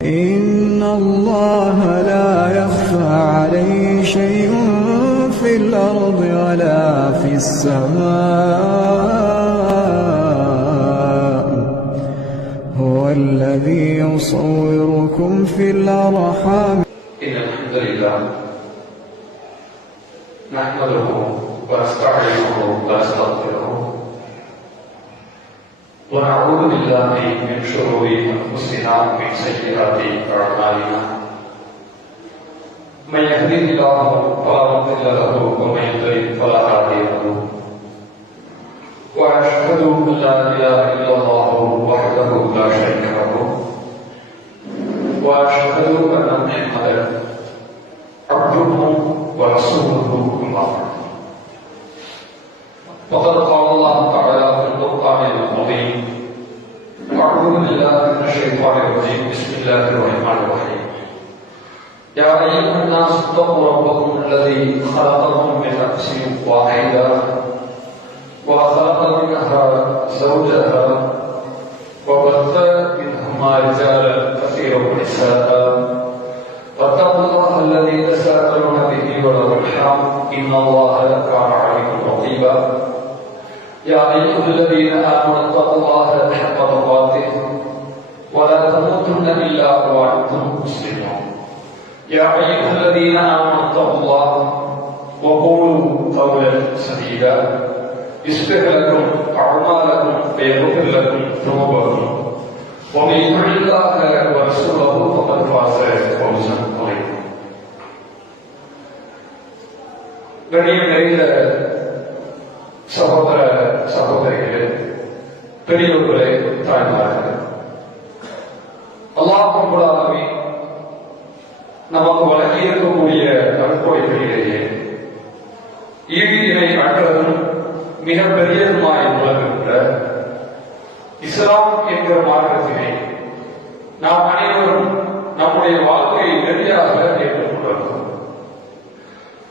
إن الله لا يخفى عليه شيء في الأرض ولا في السماء هو الذي يصوركم في الأرحام. إن الحمد لله نحمده ونستعينه ونستغفره ونعوذ بالله من شرور أنفسنا ومن سيئات أعمالنا من يهده الله فلا مضل له ومن يضلل فلا هادي له وأشهد أن لا إله إلا الله وحده لا شريك له وأشهد أن محمدا عبده ورسوله أما بعد وقد قال الله تعالى في القرآن العظيم أعوذ بالله من الشيطان الرجيم بسم الله الرحمن الرحيم يا أيها الناس اتقوا ربكم الذي خلقكم من نفس واحدة وخلق منها زوجها وبث منهما رجالا كثيرا ونساء واتقوا الله الذي تساءلون به والأرحام إن الله كان عليكم رقيبا يا أيها الذين آمنوا اتقوا الله حق تقاته ولا تموتن إلا وأنتم مسلمون يا أيها الذين آمنوا اتقوا الله وقولوا قولا سديدا يصلح لكم أعمالكم ويغفر لكم ذنوبكم ومن يطع الله ورسوله فقد فاز فوزا عظيما. கண்ணியம் நிறைந்த சகோதர சகோதரிகளே, பெரியவர்களே, தாய்மார்களே, அல்லாஹ் ரப்பல் ஆலமீன் நமக்கு வழங்கி இருக்கக்கூடிய நற்கொடைகளிலேயே ஈடினை அற்றதும் மிக பெரியதுமாய் உலகின்ற இஸ்லாம் என்கிற மார்க்கத்தினை நாம் அனைவரும் நம்முடைய வாழ்க்கை நெறியாக ஏற்றுக்கொள்கிறோம்.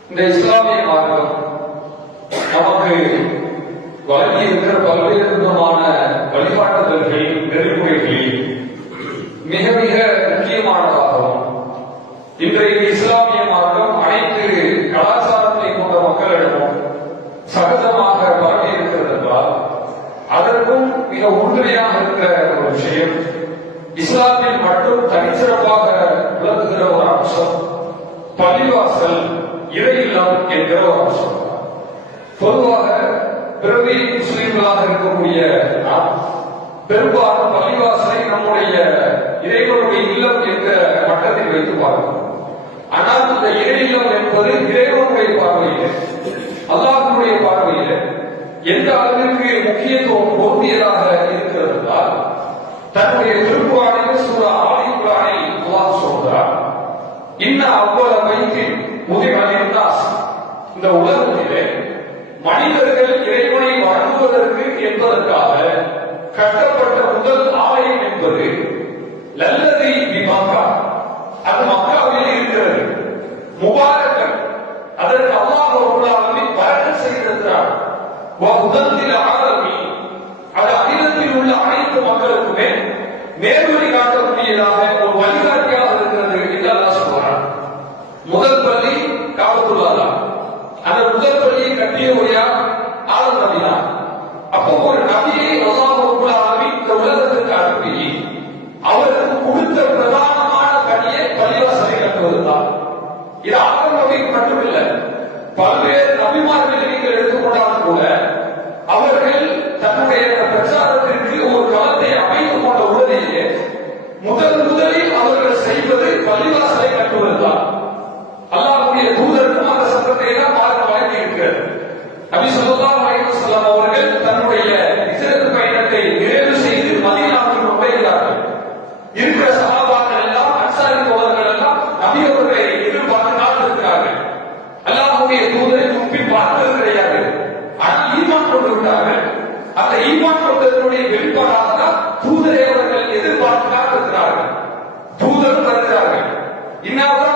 இந்த இஸ்லாமிய மார்க்கம் நமக்கு வழங்கி இருக்கிற பல்வேறு விதமான வழிபாட்டுதல்கள் நெறிமுறைகளில் மிக மிக முக்கியமானதாகவும் இன்றைய இஸ்லாமிய மார்க்கம் அனைத்து கலாச்சாரத்தை கொண்ட மக்களிடமும் சகஜமாக பரவி இருக்கிறது என்றால் அதற்கும் மிக உறுதுணையாக இருக்கிற ஒரு விஷயம் இஸ்லாமில் மட்டும் தனிச்சிறப்பாக விளங்குகிற ஒரு அம்சம் பள்ளிவாசல் இறை இல்லம் என்கிற ஒரு அம்சம். பொதுவாக பிறவி முஸ்லிம்களாக இருக்கக்கூடிய நாம் பெரும்பாலும் பள்ளிவாசலை நம்முடைய இறைவனுடைய இல்லம் என்ற மட்டத்தில் வைத்து பார்க்கிறோம். ஆனால் இந்த இறை இல்லம் என்பது இறைவனுடைய பார்வையில் அல்லாஹ்வுடைய பார்வையில் எந்த அளவிற்கு முக்கியத்துவம் பொருந்தியதாக இருக்கிறது என்றால் தன்னுடைய திருக்குர்ஆனில் சூரா ஆலி இம்ரானில் அல்லாஹ் சொல்கிறார், இன்ன அவ்வள பைத்தின் முதிமலின் நாஸ், இந்த உலகத்திலே மனிதர்கள் இறைவனை வணங்குவதற்கு என்பதற்காக கட்டப்பட்ட முதல் ஆலயம் என்பது லல்லதி பி மக்கா, அது மக்காவில் இருக்கிறது. முபாரக்கன், அதற்கு அல்லாஹ் ரப்பல் ஆலமீன் பரக்கத் செய்திருக்கிறார். வஹுதல் ஆலமீன், அது அகிலத்தில் உள்ள அனைத்து மக்களுக்குமே நேர்வழி காட்டக்கூடியதாக ஒரு வழிகாட்டியாக இருக்கிறது என்று அல்லாஹ் சொல்றார். முதல் பள்ளி காபத்துல்லாஹ் தான். அந்த முதல் பள்ளியை கட்டியவர் யார்? ஆதம் நபி தான். அப்போ ஒரு நபியை அல்லாஹ் ரப்பல் ஆலமீன் இந்த உலகத்துக்கு அனுப்பி அவருக்கு கொடுத்த பிரதானமான பணியை பள்ளிவாசலை கட்டுவதுதான். இது ஆதம் நபிக்கு மட்டுமில்லை, பல்வேறு நபிமார்களை நீங்கள் எடுத்துக்கொண்டாலும் கூட அவர்கள் தன்னுடைய பிரச்சாரத்திற்கு ஒரு களத்தை அமைத்துக் கொண்ட உடனேயே முதலில் அவர்கள் செய்வது பள்ளிவாசலை கட்டுவதுதான். அல்லாஹ்வுடைய தூதருக்கும் அந்த சட்டத்தை தான் மார்க்கம் வழங்கி இருக்கிறது. நபி ஸல்லல்லாஹு அலைஹி வஸல்லம் அவர்கள் தன்னுடைய ஹிஜ்ரத் பயணத்தை நிறைவு செய்து மதீனாவுக்கு நுழைகிறார்கள். இருக்கிற சஹாபாக்கள் எல்லாம் அன்சாரி தோழர்கள் எல்லாம் நபி அவர்களை எதிர்பார்த்து காத்திருக்கிறார்கள். அல்லாஹ்வுடைய தூதரை முன்பின் பார்த்தது கிடையாது, ஆனால் ஈமான் கொண்டு விட்டார்கள். அந்த ஈமான் கொண்டதனுடைய வெளிப்பாடாக தான் தூதரை அவர்கள் எதிர்பார்த்து காத்திருக்கிறார்கள். தூதரும் வருகிறார்கள். இன்னாவது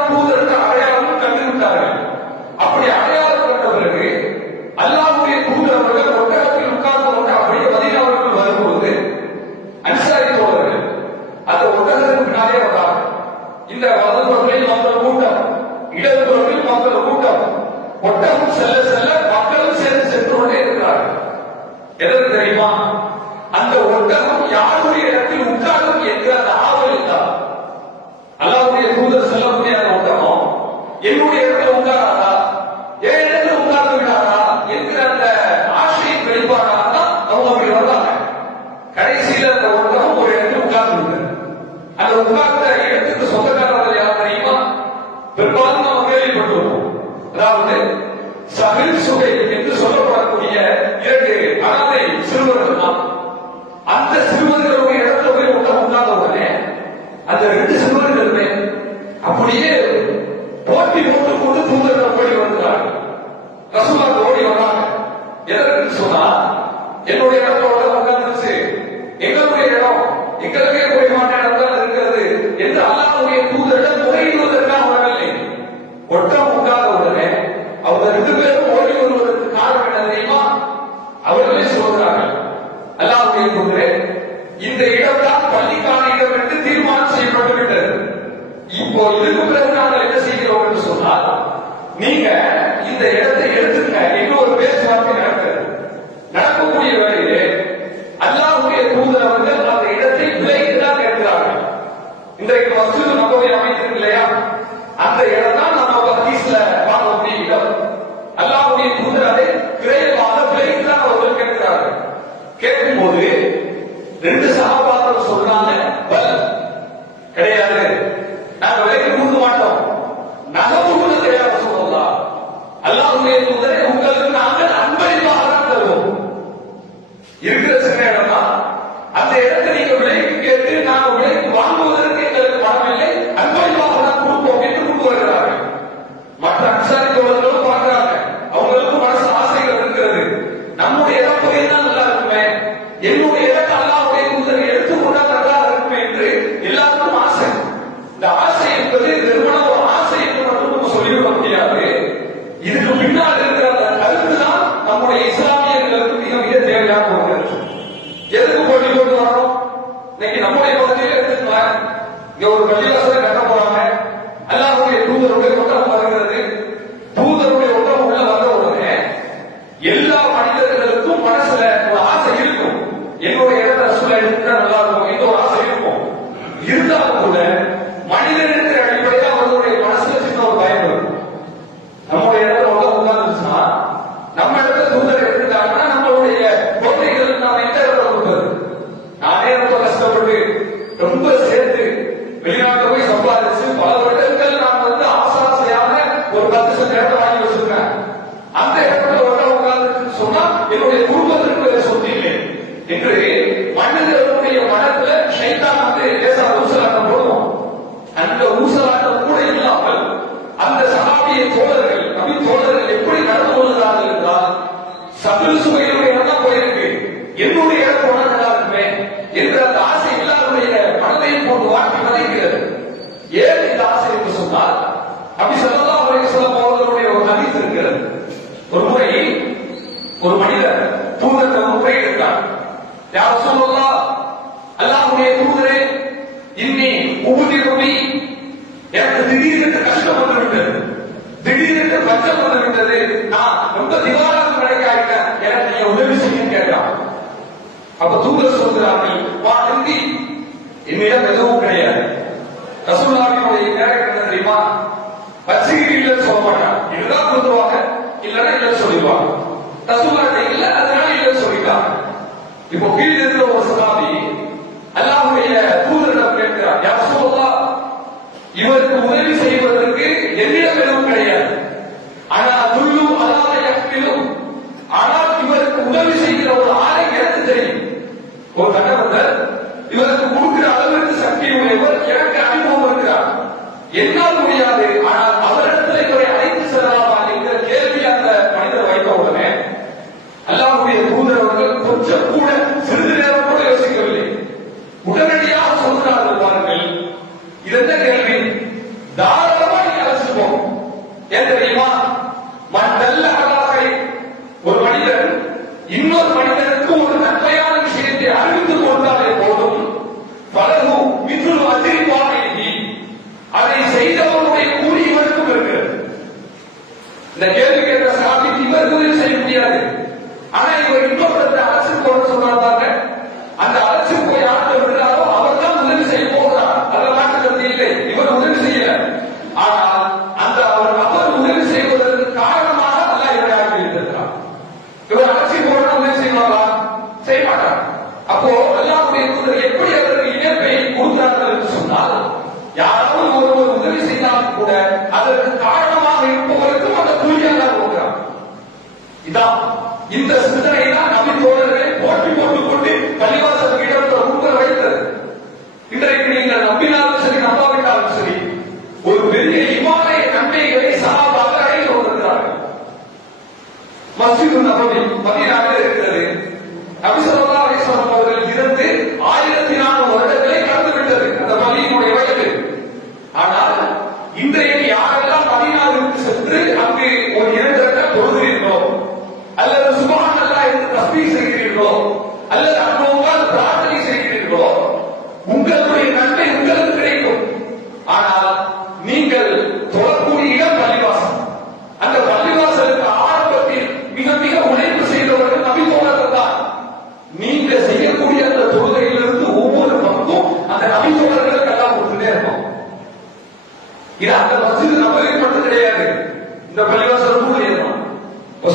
இந்த வலதுபுறத்தில் மக்கள் கூட்டம், இடதுபுறத்தில் மக்கள் கூட்டம். ஒட்டகம் செல்ல செல்ல மக்களும் சேர்ந்து சென்று கொண்டே இருக்கிறார்கள். எதற்கு தெரியுமா? அந்த ஒட்டகம் யாருடைய இடத்தில் உட்காரும் என்கிற அந்த ஆவல் இருந்தார். அல்லாஹ்வுடைய தூதர் சொல்லக்கூடிய அந்த ஒட்டகம் என்னுடைய இடத்துல உட்காராதா, என் இடத்துல உட்கார்ந்து விடாதா என்கிற அந்த ஆசையின் வெளிப்பாடாக தான் அவங்க அப்படி வந்தாங்க. கடைசியில் அந்த ஒட்டகம் ஒரு இடத்தில் உட்கார்ந்து விட்டது. அந்த உட்கார்ந்த இடத்துக்கு சொந்தக்காரர்கள் யார் தெரியுமா? பெரும்பாலும் நாம் கேள்விப்பட்டிருப்போம். அதாவது சஹில் சுகை என்று சொல்லப்படக்கூடிய 2 அனாதை சிறுவர்கள் தான். அந்த சிறுவர்களுடைய இடத்துல போய் உட்கார்ந்த உடனே அந்த 2 சிறுவர்களுமே அப்படியே போட்டி போட்டுக் கொண்டு தூதர்கள் ஓடி வந்தார்கள். ரசூலுல்லாஹ் ஓடி வந்தாங்க. எதற்கு சொன்னா, என்னுடைய இடத்தோட உட்கார்ந்துச்சு, எங்களுடைய இடம் எங்களுக்கே போய் மாட்ட இடம் தான் இருக்கிறது என்று அல்லாஹ்வுடைய தூதரிடம் முறையிடுவதற்காக வரவில்லை. ஒட்டகம் உட்கார்ந்த உடனே அவங்க 2 பேரும் ஓடி வருவதற்கு காரணம் என்ன தெரியுமா? அவர்களே சொல்கிறார்கள், அல்லாஹ்வுடைய தூதரே, இந்த இடம் தான் பள்ளிக்கான இடம் என்று தீர்மானம் செய்யப்பட்டு விட்டது. இப்போ இதுக்கு பிறகு நாங்கள் என்ன செய்கிறோம் என்று சொன்னால், நீங்க இந்த இடத்தை எடுத்துக்க என்று ஒரு பேச்சுவார்த்தை நடக்கிறது. நடக்கக்கூடிய வேளையிலே அல்லாஹ்வுடைய தூதர் அவர்கள் அந்த இடத்தை விலைக்குதான் கேட்கிறார்கள். இன்றைக்கு மஸ்ஜித் நபவி அமைத்திருக்கு இல்லையா, அந்த இடம் தான் நம்ம ஹதீஸ்ல பார்க்கக்கூடிய இடம். அல்லாஹ்வுடைய தூதர் அதை கிரயமாக விலைக்குதான் அவர்கள் கேட்கிறார்கள். கேட்கும்போது 2 சஹாபாக்கள் சொல்றாங்க, பல் கிடையாது, நாங்க விலைக்கு கொடுக்க மாட்டோம், நகமுன்னு கிடையாது சொல்லலாம். அல்லாஹ்வுடைய தூதரை உங்களுக்கு நாங்கள் அன்பளிப்பாக தான் தருவோம். இருக்கிற சின்ன இடம் தான், அந்த இடத்தை நீங்க விலைக்கு கேட்டு நாங்கள் விலைக்கு வாங்குவதற்கு எங்களுக்கு பணம் இல்லை, அன்பளிப்பாக தான் கொடுப்போம் என்று கொண்டு வருகிறார்கள். மற்ற அன்சாரி தோழர்களும் பார்க்கிறாங்க, அவங்களுக்கும் மனசு ஆசைகள் இருக்கிறது. நம்முடைய இடம் போயிருந்தா நல்லா இருக்குமே, என்னுடைய இடத்தை அல்லாஹ்வுடைய தூதரை எடுத்துக்கொண்டா நல்லா இருக்குமே என்று எல்லாருக்கும் ஆசை. இந்த ஆசை என்பது வெறுமன ஒரு ஆசை என்று மட்டும் நம்ம சொல்லிவிட முடியாது. இதுக்கு பின்னால் இருக்கிற அந்த கருத்து தான் நம்முடைய இஸ்லாமியர்களுக்கு மிக மிக தேவையான ஒரு கருத்து. எதுக்கு போட்டி போட்டு வரணும்? இன்னைக்கு நம்முடைய பகுதியில் எடுத்துக்கலாம், இங்க ஒரு பள்ளிவாசலை கட்ட போறாங்க, அல்லாஹ்வுடைய தூதருடைய ஒட்டகம் வருகிறது. தூதருடைய ஒட்டகம் உள்ள வந்த உடனே எல்லா மனிதர்களுக்கும் மனசுல ஒரு ஆசை இருக்கும், என்னுடைய இடத்தை ரசூலை எடுத்துட்டா நல்லா இருக்கும், இந்த ஒரு ஆசை இருக்கும். இருந்தாலும் கூட மனிதனுக்கு அடிப்படையில் அவர்களுடைய மனசுல சின்ன ஒரு பயம் இருக்கும். நம்முடைய இடத்துல உட்கார்ந்துச்சுன்னா, நம்ம இடத்துல தூதர் எடுத்துட்டாங்கன்னா நம்மளுடைய குழந்தைகளுக்கு நாம எந்த இடத்துல கொடுப்பது? நானே ரொம்ப கஷ்டப்பட்டு ரொம்ப சேர்த்து வெளிநாட்டு போய் சம்பாதிச்சு பல வருடங்கள் நான் ஆசாசையாக ஒரு 10 சென்ட் இடத்தை வாங்கி வச்சிருக்கேன். அந்த இடத்துல உட்கார்ந்து சொன்னா என்னுடைய குடும்பத்திற்கு வேற சொத்து இல்லை என்று மனிதர்களுடைய மனத்துல ஷைத்தான் லேசா ஊசலாட்டம் போடுவோம். அந்த ஊசலாட்டம் கூட இல்லாமல் அந்த சஹாபிய தோழர்கள், நபி தோழர்கள் எப்படி நடந்து கொள்கிறார்கள் என்றால், சபில் சுகையுடைய இடம் போயிருக்கு, என்னுடைய இடம் போனா நல்லா இருக்குமே என்ற அந்த ஆசை எல்லாருடைய மனதையும் போட்டு வாட்டி வதைக்கிறது. ஏன் இந்த ஆசை என்று சொன்னால், நபி ஸல்லல்லாஹு அலைஹி வஸல்லம் அவர்களுடைய ஒரு ஹதீஸ் இருக்கிறது. ஒரு முறை ஒரு மனிதர் தூதரிடம் முறையிட்டார், யா ரசூலுல்லாஹ், அல்லாஹ்வுடைய தூதரே, இன்னி உபதிரபி, எனக்கு திடீரென்று கஷ்டம் வந்துவிட்டது, திடீரென்று பஞ்சம் வந்துவிட்டது, நான் ரொம்ப திவாலாக கிடைக்காயிட்டேன், எனக்கு நீங்க உதவி செய்ய கேட்டான். அப்ப தூதர் சொல்கிறார்கள், வா நந்தி, என்னிடம் எதுவும் கிடையாது. ரசூலுல்லாஹ்வுடைய கேரக்டர் என்ன தெரியுமா? பச்சைக்கு இல்லைன்னு சொல்ல மாட்டான், இதுதான் கொடுத்துருவாங்க, இல்லைன்னா இல்லைன்னு சொல்லிடுவாங்க. ரசூலுல்லாஹ் இல்ல, அதனால இல்லைன்னு சொல்லிட்டாங்க. இப்போ கீழே இருக்கிற ஒரு சஹாபி அல்லாஹ்வுடைய தூதரிடம் கேட்கிறார், யா ரசூலுல்லாஹ், இவருக்கு உதவி செய்வதற்கு என்னிடம் எதுவும் கிடையாது, ஆனால் துல்லு அல்லாஹ் யஹ்மிலும், ஆனால் இவருக்கு உதவி செய்கிற ஒரு ஆளை எனக்கு தெரியும். ஒரு கணவர் இவருக்கு கொடுக்கிற அளவிற்கு சக்தி உடையவர் எனக்கு அனுபவம் இருக்கிறார், என்னால் முடியாது, ஆனால் அவரிடத்தில் இவரை அழைத்து செல்லலாமா என்கிற கேள்வி அந்த மனிதர் வைத்த உடனே அல்லாஹ்வுடைய தூதர் அவர்கள் கொஞ்சம் கூட சிறிது நேரம் கூட யோசிக்கவில்லை, உடனடியாக சொல்கிறார்கள், பாருங்கள், இது என்ன கேள்வி, தாராளமா நீங்க அழைச்சிருப்போம். ஏன் தெரியுமா? மண்டல்ல அல்லாஹை, ஒரு மனிதன் இன்னொரு மனிதனுக்கு ஒரு நன்மையான விஷயத்தை அறிவித்துக் கொண்டாலே போதும், பலகு மிதுல் அதிர்வானி, அதை உதவி செய்தாலும் கூட அதற்கு காரணமாக இருப்பவருக்கும் அந்த கூலியாக தான் கொடுக்கிறான். இதான் இந்த சிந்தனை தான் நபி தோழர்களை போட்டி போட்டுக் கொண்டு பள்ளிவாசலுக்கு இடத்துல உட்கார வைத்தது. இன்றைக்கு நீங்கள் நம்பினாலும் சரி நம்பாவிட்டாலும் சரி ஒரு பெரிய இமாலய நன்மைகளை சஹாபாக்கள் அடைந்து கொண்டிருக்கிறார்கள். மஸ்ஜிது நபவி மதீனாவில் இருக்கிறது. நபி ஸல்லல்லாஹு அலைஹி வஸல்லம் அவர்கள் இருந்து 1400 வருடங்களை கடந்து விட்டது அந்த பள்ளியினுடைய வயது. ஆனால் இன்றைக்கு யாரெல்லாம் மதீனாவிற்கு சென்று அங்கு ஒரு 2 ரக்காத் தொழுகிறீர்களோ அல்லது சுப்ஹானல்லாஹ் என்று தஸ்பீஹ் செய்கிறீர்களோ அல்லது அல்லாஹ்வுக்காக பிரார்த்தனை செய்கிறீர்களோ உங்களுடைய நன்மை உங்களுக்கு கிடைக்கும். ஆனால் நீங்கள் தொழக்கூடிய இடம் பள்ளிவாசல். அந்த பள்ளிவாசலுக்கு ஆரம்பத்தில் மிக மிக உழைப்பு செய்தவர்கள் நபி தோழர்கள் தான். நீங்க செய்யக்கூடிய அந்த தொழுகையிலிருந்து ஒவ்வொரு பங்கும் அந்த நபி தோழர்களுக்கு எல்லாம் கொடுத்துட்டே இருக்கும். இது அந்த மஸ்ஜிது நபவி மட்டும் கிடையாது, இந்த பள்ளிவாசலுக்கும் ஏற்படும்.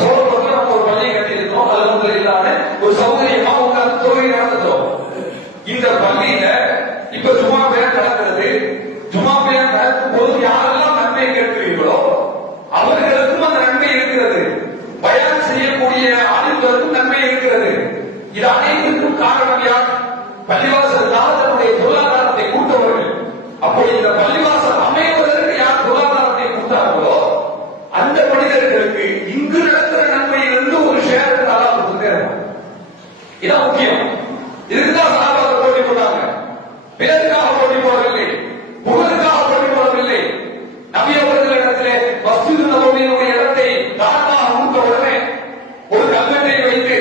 சோழபுரத்தில் நம்ம ஒரு பள்ளியை கட்டியிருக்கோம். அது முதல் இல்லாத ஒரு சௌகரியமா உங்க தொழுகை நடந்துட்டோம். இந்த பள்ளியில இப்ப ஜுமா பேர் நடக்கிறது. ஜுமா பேர் நடக்கும் போது யாரெல்லாம் நன்மை கேட்கிறீர்களோ அவர்களுக்கும் அந்த நன்மை இருக்கிறது. பயான் செய்யக்கூடிய ஆளுங்களுக்கும் நன்மை இருக்கிறது. இது அனைத்துக்கும் காரணம் யார்? பள்ளிவாசல் தன்னுடைய பொருளாதாரத்தை கூட்டவர்கள். அப்படி இந்த பள்ளிவாசல் அமைவதற்கு யார் பொருளாதாரத்தை கூட்டார்களோ அந்த மனிதர்களுக்கு இங்கு நடக்கிற நன்மையிலிருந்து ஒரு ஷேர் அல்லாஹ் கொடுத்துட்டே இருப்பான். இதான் முக்கியம். இதுதான் சஹாபாக்கள் போட்டி போட்டாங்க. பேருக்காக போட்டி போடவில்லை, புகழுக்காக போட்டி போடவில்லை. நபி அவர்களிடத்திலே மஸ்ஜிது நபவியினுடைய இடத்தை தானமாக கொடுத்த உடனே ஒரு கல்வெட்டை வைத்து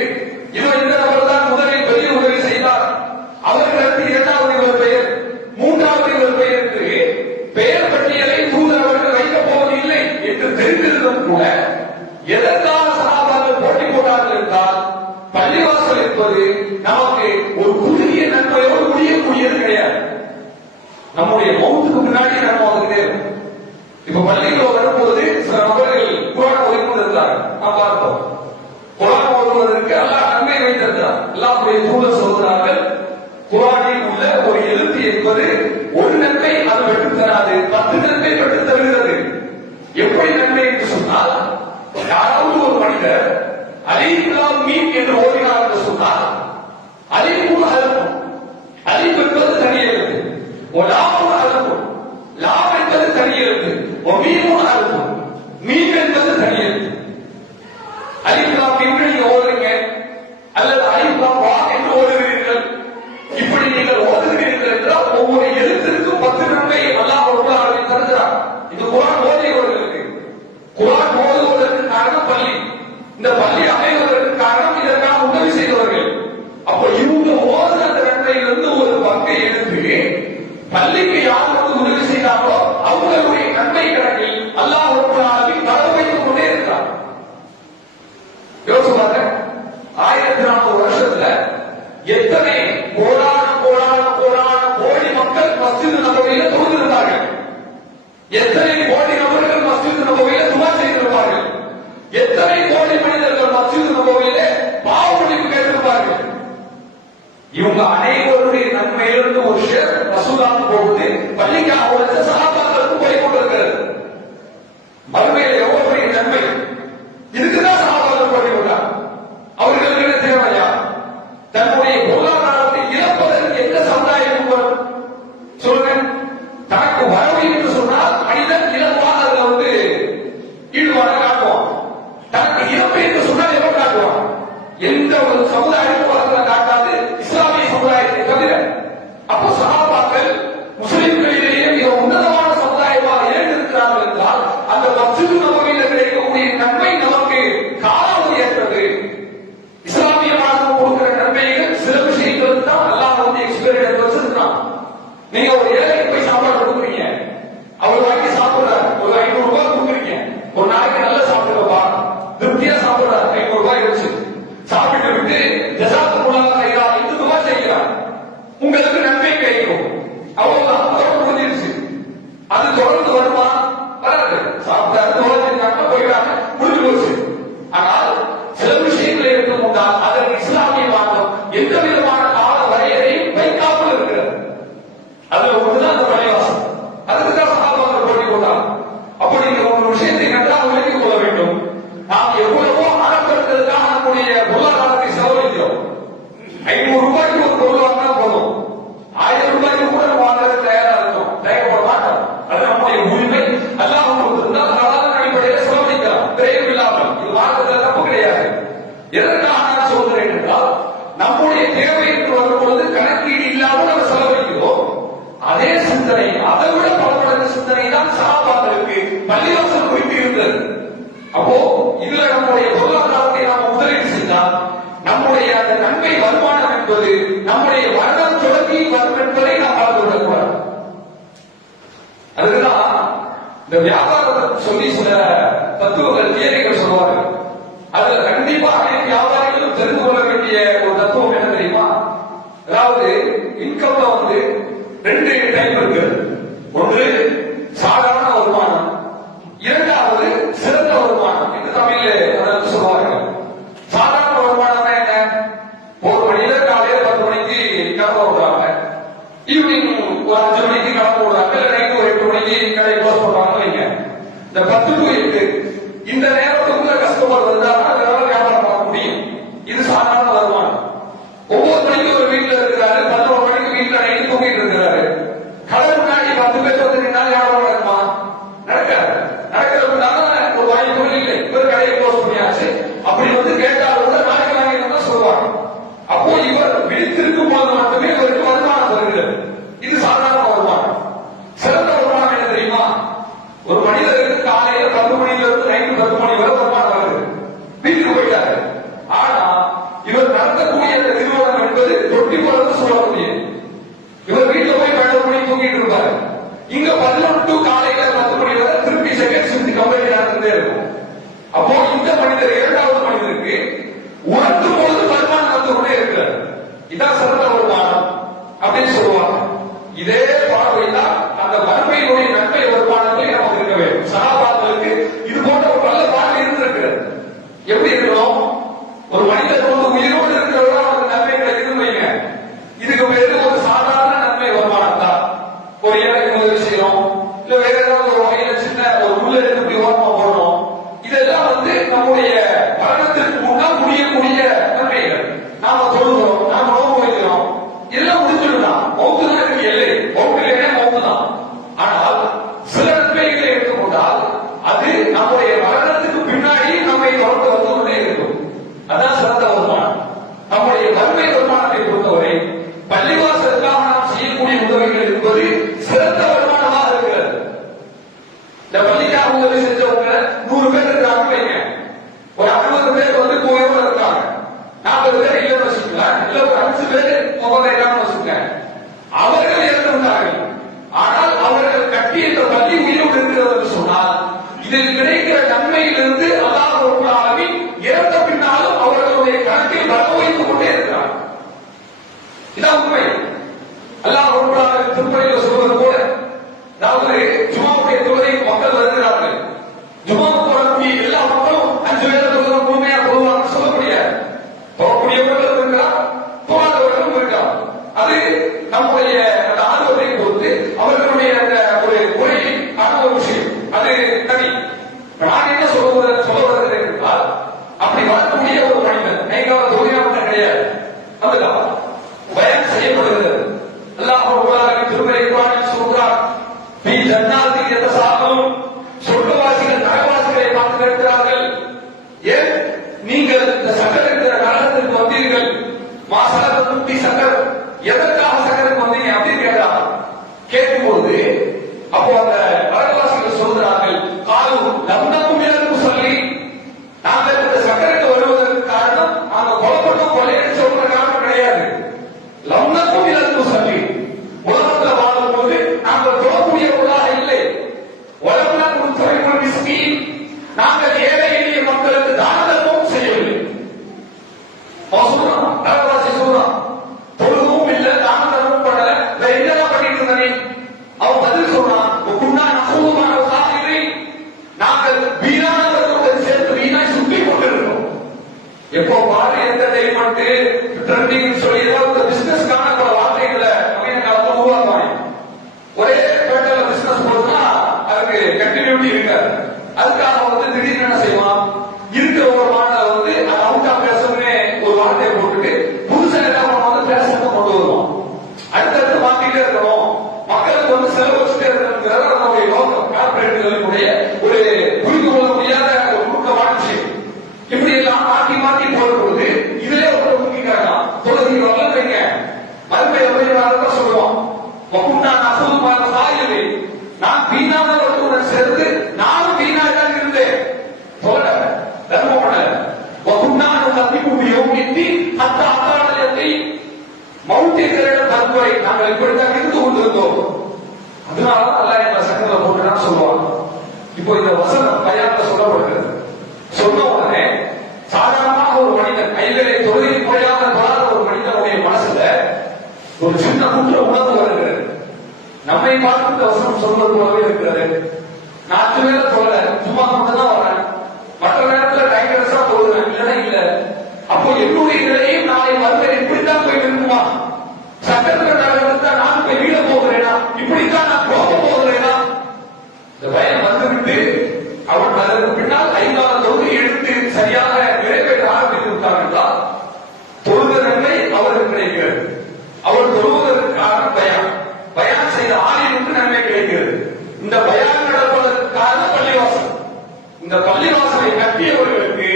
இதோ இந்த நபர் தான் முதலில் பெரிய உதவி செய்தார், அவர்களுக்கு 2வது இவர் பெயர், 3வது இவர் பெயர் என்று பெயர் பட்டியலை தூதர் அவர்கள் வைக்கப் போவதில்லை என்று தெரிந்திருந்தும் கூட எதற்காக சஹாபாக்கள் போட்டி போட்டார்கள் என்றால் பள்ளிவாசல் என்பது நமக்கு ஒரு குறுகிய நன்மையோடு முடியக்கூடியது கிடையாது. நம்முடைய மௌத்துக்கு முன்னாடி நம்ம வந்துகிட்டே இருக்கும். இப்ப பள்ளிகள் வரும்போது சில நபர்கள் குர்ஆன் ஓதிக்கொண்டிருக்கிறார்கள். நாம் பார்த்தோம். குர்ஆன் ஓதுவதற்கு அல்லாஹ் நன்மை வைத்திருக்கிறார். அல்லாஹ்வுடைய தூதர் சொல்கிறார்கள், குர்ஆனில் உள்ள ஒரு எழுத்து என்பது ஒரு நன்மை அது பெற்றுத் தராது, 10 நன்மை பெற்றுத் தருகிறது. எப்படி நன்மை என்று சொன்னால், யாராவது ஒரு மனிதர் அலிஃப் லாம் மீம் என்று ஓதினார் என்று சொன்னால் அலிஃபும் ஹர்ஃபும், அலிஃப் என்பது தனி எழுத்து, லாமும் ஹர்ஃபும், லாம் என்பது தனி எழுத்து, மீமும் ஹர்ஃபும், மீம் என்பது தனி எழுத்து. அலிஃப் லாம் மீம் நீங்க ஓதுறீங்க அல்லது அலிஃப் லாம் வா என்று ஓதுகிறீர்கள். இப்படி நீங்கள் ஓதுகிறீர்கள் என்றால் ஒவ்வொரு எழுத்திற்கும் 10 நன்மை அல்லாஹ் ரப்பல் ஆலமீன் தருகிறார். இது குர்ஆன் ஓதியவர்களுக்கு. குர்ஆன் ஓதுவதற்கு காரணம் பள்ளி. இந்த பள்ளி அமைவதற்கு காரணம் இதற்காக உதவி செய்தவர்கள். அப்ப இவங்க ஓதுற அந்த நன்மையிலிருந்து ஒரு பங்கை எடுத்து பள்ளிக்கு யார் வந்து உதவி செய்தார்களோ அவங்களுடைய நன்மை கணக்கில் அல்லாஹ் ரப்பல் ஆலமீன் தரவு வைத்துக் கொண்டே இருக்கிறார். யோசிச்சு பாருங்க, 1400 வருஷத்துல எத்தனை கோடான கோடான கோடான கோடி மக்கள் மஸ்ஜிது நபவியில தொழுதிருந்தார்கள். எத்தனை கோடி நபர்கள் மஸ்ஜிது நபவியில துஆ செய்திருப்பார்கள். எத்தனை கோடி மனிதர்கள் மஸ்ஜிது நபவியில பாவ மன்னிப்பு கேட்டிருப்பார்கள். இவங்க அனைவருடைய நன்மையிலிருந்து ஒரு ஷேர் ரசூலுல்லாஹ் போகுது, பள்ளிக்காக உழைச்ச சஹாபாக்களுக்கு போய் கொண்டிருக்கிறது. மறுமையில் எவ்வளவு பெரிய நன்மை! இதுக்குதான் சஹாபாக்கள் போட்டி போட்டார். அவர்களுக்கு என்ன தேவையா? தன்னுடைய பொருளாதாரத்தை இழப்பதற்கு எந்த சமுதாயம் வரும் சொல்லுங்க. தனக்கு வரவு என்று சொன்னால் மனிதன் இழப்பாக அதுல வந்து ஈடுபாடு காட்டுவான். தனக்கு இழப்பு என்று சொன்னால் எவ்வளவு காட்டுவான்? எந்த ஒரு சமுதாயமும் உலகத்துல காட்டாது, இஸ்லாமிய சமுதாயத்தை தவிர. அப்போ சஹாபாக்கள் முஸ்லிம்களிலேயே மிக உன்னதமான சமுதாயமாக ஏன் இருக்கிறார்கள் என்றால் அந்த மஸ்ஜிது நபவியில் கிடைக்கக்கூடிய நன்மை நமக்கு காலாவதி ஏற்றது. இஸ்லாமிய மார்க்கம் கொடுக்கிற நன்மைகள் சில விஷயங்கள் தான் அல்லாஹ் வந்து எக்ஸ்பீரியன்ஸ் வச்சிருக்கான். நீங்க ஒரு ஏழைக்கு போய் சாப்பாடு கொடுக்குறீங்க, அவர் வாங்கி சாப்பிடுறாரு, ஒரு 500 ரூபாய் கொடுக்குறீங்க, ஒரு நாளைக்கு நல்லா சாப்பிடுறப்பா திருப்தியா சாப்பிடுறாரு, 500 ரூபாய் வச்சு சாப்பிட்டு விட்டு இந்த வியாபாரத்தை சொல்லி சில தத்துவங்கள் தியரிகள் சொல்லுவாங்க. அதுல கண்டிப்பா அனைத்து வியாபாரிகளும் தெரிந்து கொள்ள வேண்டிய ஒரு தத்துவம் என்ன தெரியுமா? அதாவது இன்கம்ல வந்து 2 டைப் இருக்கு. ஒன்று சாதாரண வருமானம், இரண்டாவது சிறந்த வருமானம் என்று தமிழ்ல அதற்கு சொல்லுவார்கள். சாதாரண வருமானம் என்ன? ஒரு மணியில காலையில 10 மணிக்கு கடை விடுறாங்க, ஈவினிங் ஒரு 5 மணிக்கு கடை போடுறாங்க, இல்ல நைட்டு ஒரு 8 மணிக்கு கடை க்ளோஸ் பண்றாங்க வைங்க. இந்த 10 to 8 இந்த நேரத்துக்குள்ள கஸ்டமர் வந்தாங்கன்னா அதனால வியாபாரம் பண்ண முடியும். இது சாதாரண வருமானம். 9 மணிக்கு ஒரு வீட்டுல இருக்கிறாரு, 11 மணிக்கு வீட்டுல நைட்டு தூங்கிட்டு இருக்கிறாரு. கடை முன்னாடி 10 பேர் வந்து நின்னா வியாபாரம் நடக்குமா? நடக்காது. நடக்கிறதுனால ஒரு வாய்ப்பு இல்லை. இவர் கடையை க்ளோஸ் பண்ணியாச்சு. அப்படி வந்து கேட்டால் கூட நாளைக்கு வாங்கிட்டு சொல்லுவாங்க. அப்போ இவர் விழித்திருக்கும் போது மட்டுமே இவருக்கு வருமானம் வருகிறது. இது சாதாரண வருமானம். சிறந்த வருமானம் என்ன தெரியுமா? ஒரு மனிதருக்கு காலையில 10 மணில இருந்து நைட்டு 10 மணி வரை வருமானம் வருது, வீட்டுக்கு போயிட்டாரு. ஆனா இவர் நடத்தக்கூடிய இந்த நிறுவனம் என்பது தொட்டி போறது சொல்ல முடியும். இவர் வீட்டுல போய் 12 மணிக்கு தூங்கிட்டு இருப்பாரு. இங்க 11 to காலையில 10 மணி வரை திருப்பி செகண்ட் ஷிஃப்ட் கம்பெனி நடந்துட்டே இருக்கும். அப்போ இந்த மனிதர் இரண்டாவது மனிதருக்கு உணர்த்தும் போது வருமானம் வந்து கொண்டே இருக்கிறார். இதான் சிறந்த வருமானம் அப்படின்னு சொல்லுவாங்க. இதே பார்வைதான் அந்த வறுமையினுடைய நன்மை வருமானத்தை நமக்கு இருக்க வேண்டும். சகாபாக்களுக்கு இது போன்ற ஒரு நல்ல பார்வை இருந்திருக்கிறது. எப்படி இருக்கணும்? ஒரு மனிதர் வந்து உயிரோடு இருக்கிறவரா அவருக்கு நன்மை கிடைக்குதுன்னு வைங்க. இதுக்கு பேரு ஒரு சாதாரண நன்மை வருமானம் தான். ஒரு ஏழைக்கு உதவி செய்யறோம், இல்ல வேற ஏதாவது ஒரு வகையில சின்ன ஒரு முள்ள எடுத்து ஓரமா போடுறோம். இதெல்லாம் வந்து நம்முடைய மரணத்திற்கு முன்னால் முடியக்கூடிய நன்மைகள். நாம தொழுகிறோம், நாம நோன்பு வைக்கிறோம், எல்லாம் முடிஞ்சிடலாம். மௌத்து தான் இருக்கு எல்லை. மௌத்து இல்லைன்னா மௌத்து தான். ஆனால் சில நன்மைகளை எடுத்துக்கொண்டால் அது நம்முடைய மரணத்துக்கு பின்னாடி நம்மை தொடர்ந்து வந்து கொண்டே இருக்கும். அதான் சிறந்த வருமானம். நம்முடைய வறுமை வருமானத்தை பொறுத்தவரை பள்ளிவாசலுக்காக நாம் செய்யக்கூடிய உதவிகள் என்பது சிறந்த வருமானமாக இருக்கிறது. இந்த பள்ளிக்காக உதவி செஞ்சவங்க 100 பேர் இருக்காங்க வைங்க. ஒரு 60 பேர் வந்து கோயிலோட இருக்காங்க, 40 பேர் இல்லைன்னு வச்சுக்கலாம், இல்ல ஒரு 5 பேர் முகத்தை இல்லாம வச்சுக்கேன். அவர்கள் இறந்துவிட்டார்கள். ஆனால் அவர்கள் கட்டி இந்த பள்ளி உயிரோடு இருக்கிறது என்று சொன்னால் இதில் கிடைக்கிற நன்மையிலிருந்து அல்லாஹ் ரப்பல் ஆலமீன் இறந்த பின்னாலும் அவர்களுடைய கணக்கில் வரவு வைத்துக் கொண்டே இருக்கிறார். இதான் உண்மை. அல்லாஹ் ரப்பல் ஆலமீன் திருமறையில் சொல்வது போல, அதாவது ஜும்மாவுடைய தொழுகைக்கு மக்கள் வருகிறார்கள். ஜும்மாவுக்கு வரக்கூடிய எல்லா மக்களும் 5 வேளை தொழுகை முழுமையா தொழுவாங்க சொல்ல முடியாது. தொழக்கூடியவர்களும் இருக்கிறார், தொழாதவர்களும் இருக்கிறார். அது நம்முடைய அந்த ஆர்வத்தை பொறுத்து அவர்களுடைய அந்த ஒரு முறையான ஒரு விஷயம், அது தனி. நான் என்ன சொல்லுவது என்றால், அப்படி வரக்கூடிய ஒரு மனிதன் கைகால தொழிலாளர் கிடையாது, அதுதான் பயன் செய்யப்படுகிறது. அல்லாஹ் ரப்பல் ஆலமீன் திருமறை குர்ஆனில் சொல்கிறார், "ஃபீ ஜன்னாத்தின் யதசாஅலூன்", சொர்க்கவாசிகள் நரகவாசிகளை பார்த்து கேட்கிறார்கள், ஏன் நீங்கள் இந்த சக்கர இருக்கிற நரகத்திற்கு வந்தீர்கள்? மாசலத்தும் ஃபீ சக்கர், எதற்காக சக்கருக்கு வந்தீங்க அப்படின்னு கேட்டாங்க. கேட்கும்போது அப்போ அந்த நரகவாசிகள் சொல்கிறார்கள், காலு லம்னக்கும் மினல் முஸல்லீன், நாங்கள் இந்த சக்கருக்கு வருவதற்கு காரணம் நாங்க கொலைப்பட்டோம் கொள்ளையடிச்சு சொல்ற காரணம் கிடையாது. லம்னக்கும் மினல் முஸல்லீன், உலகத்தில் வாழும்போது நாங்கள் தொழக்கூடியவர்களாக இல்லை. உலகம் தொழில் மிஸ்கீன், நாங்கள் ஏழை எளிய மக்களுக்கு தான தர்மமும் செய்யவில்லை. நரகவாசி சொல்றான், தொழுகவும் இல்லை, தான தர்மமும் பண்ணல, வேற என்னதான் பண்ணிட்டு இருந்தனே? அவன் பதில் சொல்றான், நாங்கள் வீணானவர்களுடன் சேர்த்து வீணாய் சுற்றி கொண்டிருக்கிறோம். எப்போ பாரு என்டர்டைன்மெண்ட் ட்ரெண்டிங் சொல்லி ஏதாவது பிசினஸ் காணப்பட வார்த்தைகளை நவீன காலத்தில் உருவாக்குவாங்க. ஒரே பேட்டர்ல பிசினஸ் போதுன்னா அதுக்கு கண்டினியூட்டி இருக்காது. அதுக்காக வந்து திடீர்னு என்ன செய்வான், இருக்கிற ஒரு மாடல வந்து அது அவுட்டா பேசணும்னு ஒரு வார்த்தையை போட்டுட்டு புதுசா ஏதாவது வந்து பேசணும் கொண்டு வருவான். அடுத்தடுத்து மாத்திட்டே இருக்கணும், மக்களுக்கு வந்து செலவு வச்சுட்டே இருக்கணுங்கிறத நம்முடைய நோக்கம். கார்பரேட்டுகளுடைய ஒரு புரிந்து கொள்ள முடியாத ஒரு நுட்பமான விஷயம். இப்படி எல்லாம் மாற்றி மாற்றி போடும்போது இதுல ஒரு முக்கியம் தொழுகை வரல வைங்க, மறுமை தான் சொல்லுவோம். நான் வீணானவர்களுடன் சேர்ந்து நானும் வீணாக இருந்தேன், தர்மம் பண்ணல. மவுண்டிகளிடம் தற்கொலை நாங்கள் இப்படித்தான் இருந்து கொண்டிருந்தோம். அதனாலதான் அல்லாஹ் எங்களை சக்கரத்துல போட்டுதான் சொல்லுவாங்க. இப்போ இந்த வசனம் பயான்ல சொல்லப்படுகிறது. சொன்ன உடனே சாதாரணமாக ஒரு மனிதன் ஐவேளை தொழுகை முறையாக தொழாத ஒரு மனிதனுடைய மனசுல ஒரு சின்ன குற்ற உணர்வு வருகிறது. நம்மை பார்த்து இந்த வசனம் சொல்வது போலவே இருக்கிறது. நாட்டு வேலை தொழல, சும்மா மட்டும்தான் வரேன், மற்ற நேரத்துல டைகரஸா தொழுகிறேன், இல்லைன்னா இல்ல. அப்போ என்னுடைய நிலையும் நாளை வருவேன் இப்படித்தான் போய் இருக்குமா? சட்டத்தில் நடந்தா நான் போய் வீட போகிறேனா? இப்படித்தான் நான் போக போகிறேனா? இந்த பயம் வந்துவிட்டு அவன் அதற்கு பின்னால் 5வது தொகுதி எடுத்து சரியாக நிறைவேற்ற ஆரம்பித்து விட்டார் என்றால் தொழுத நன்மை அவருக்கு கிடைக்கிறது. அவர் தொழுவதற்கான பயான் செய்த ஆளினுக்கு நன்மை கிடைக்கிறது. இந்த பயான் நடப்பதற்கான பள்ளிவாசல், இந்த பள்ளிவாசலை கட்டியவர்களுக்கு